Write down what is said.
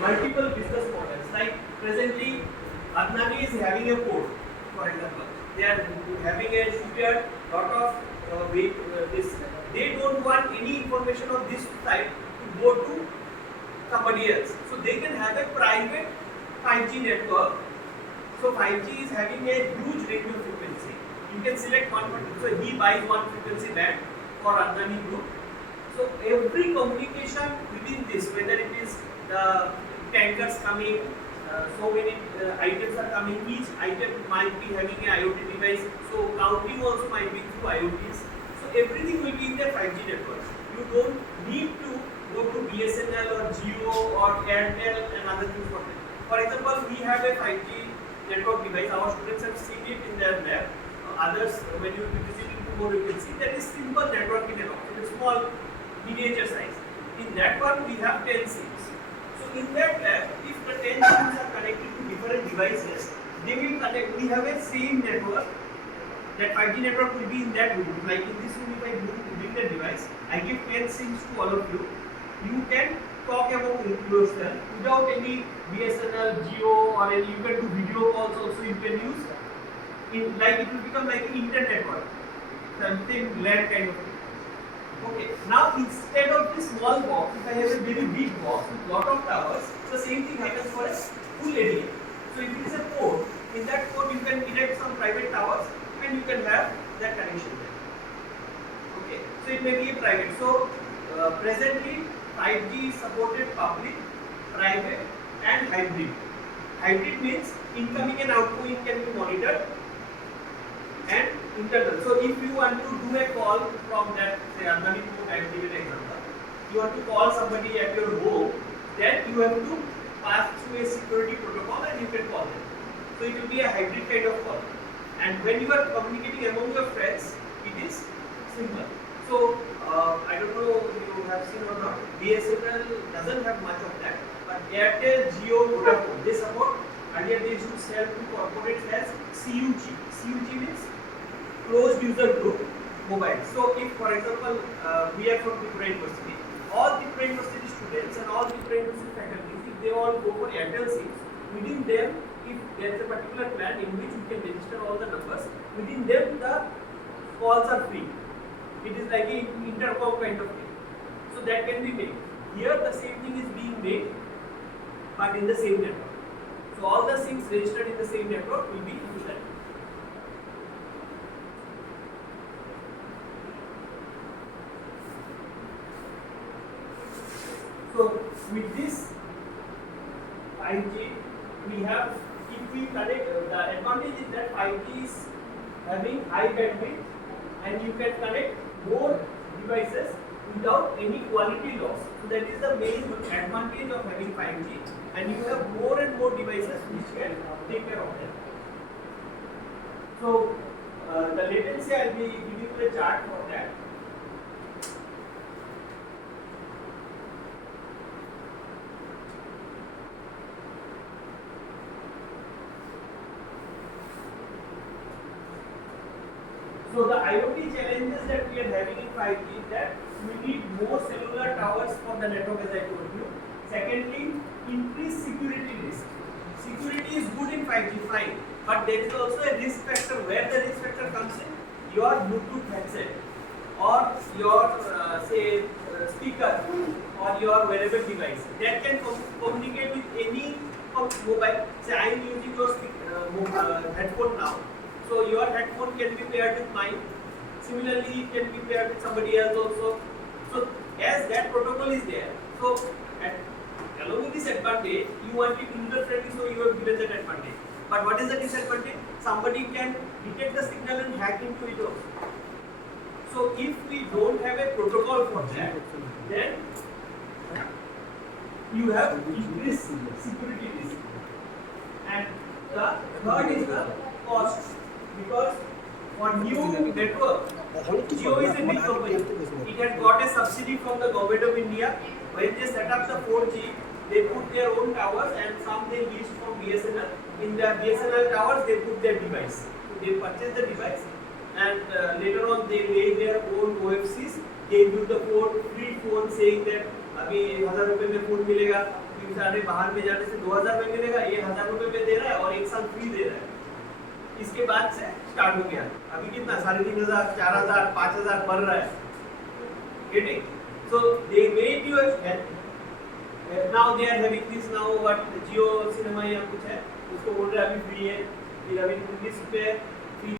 multiple business models. Like presently, Adnani is having a port, for example. They are having a shipyard, lot of this. They don't want any information of this site to go to somebody else. So they can have a private 5G network. So 5G is having a huge radio frequency. You can select one, so he buys one frequency band for Adnani group. So every communication within this, whether it is the tankers coming, so many items are coming, each item might be having an IoT device, so counting also might be through IoTs. So everything will be in their 5G network. You don't need to go to BSNL or Jio or Airtel and other things for that. For example, we have a 5G network device, our students have seen it in their lab. Others, when you visit into more, you can see that is simple networking network. It is small, miniature size. In that one, we have 10 SIMs. So in that lab, if the 10 SIMs are connected to different devices, they will connect. We have a same network. That 5G network will be in that room. Like in this room, if I bring the device, I give 10 SIMs to all of you. You can talk about yourself without any BSNL, Jio, or any. You can do video calls also. You can use. Like it will become like an internet network, something LAN kind of thing. Okay, now instead of this small box, if I have a very big box with lot of towers, the same thing happens for a full area. So if it is a port, in that port you can erect some private towers and you can have that connection there. Okay, so it may be a private. So presently 5G is supported public, private and hybrid. Hybrid means incoming and outgoing can be monitored, and internal. So if you want to do a call from that, say Adnani port, I will give an example. You want to call somebody at your home, then you have to pass through a security protocol and you can call them. So it will be a hybrid kind of call. And when you are communicating among your friends, it is simple. So I don't know if you have seen or not, BSNL doesn't have much of that, but Airtel, Jio, Vodafone, they support. Earlier they used to sell to corporates as CUG. CUG means closed user group mobile. So if for example we are from Tripura University, all Tripura University students and all Tripura University faculty, if they all go for Airtel SIMs, within them, if there is a particular plan in which you can register all the numbers, within them the calls are free. It is like an intercom kind of thing. So that can be made. Here the same thing is being made, but in the same network. So all the SIMs registered in the same network will be into that. So with this 5G, we have, if we connect, the advantage is that 5G is having high bandwidth and you can connect more devices without any quality loss. So that is the main advantage of having 5G, and you have more and more devices which can take care of them. So the latency, I will be giving you a chart for that. So the IoT challenges that we are having in 5G is that we need more cellular towers for the network, as I told you. Secondly, increased security risk. Security is good in 5G, fine, but there is also a risk factor. Where the risk factor comes in, your Bluetooth headset or your speaker or your wearable device that can communicate with any mobile. Say I am using your headphone now. So your headphone can be paired with mine. Similarly, it can be paired with somebody else also. So as that protocol is there, so along with this advantage, you want it user friendly, so you have given that advantage. But what is the disadvantage? Somebody can detect the signal and hack into it also. So if we don't have a protocol for that, then you have increased security risk. And the third is the cost. Because for new network, Jio is a big company. It had got a subsidy from the government of India. When they set up the 4G, they put their own towers and some they leased from BSNL. In the BSNL towers, they put their device. So they purchase the device and later on they lay their own OFCs. They give the phone, free phone, saying that अभी 1000 रुपए में phone मिलेगा. You बेचारे बाहर में जाने से 2000 में मिलेगा, ये 1000 रुपए में दे रहा है और एक साल फ्री दे रहा है। इसके बाद से स्टार्ट हो गया, अभी कितना 3500 4000 5000 बढ़ रहा है। Getting? So they made you now they are having this now what Jio Cinema या कुछ है, उसको बोल रहे हैं अभी फ्री है, फिर अभी 19 रुपए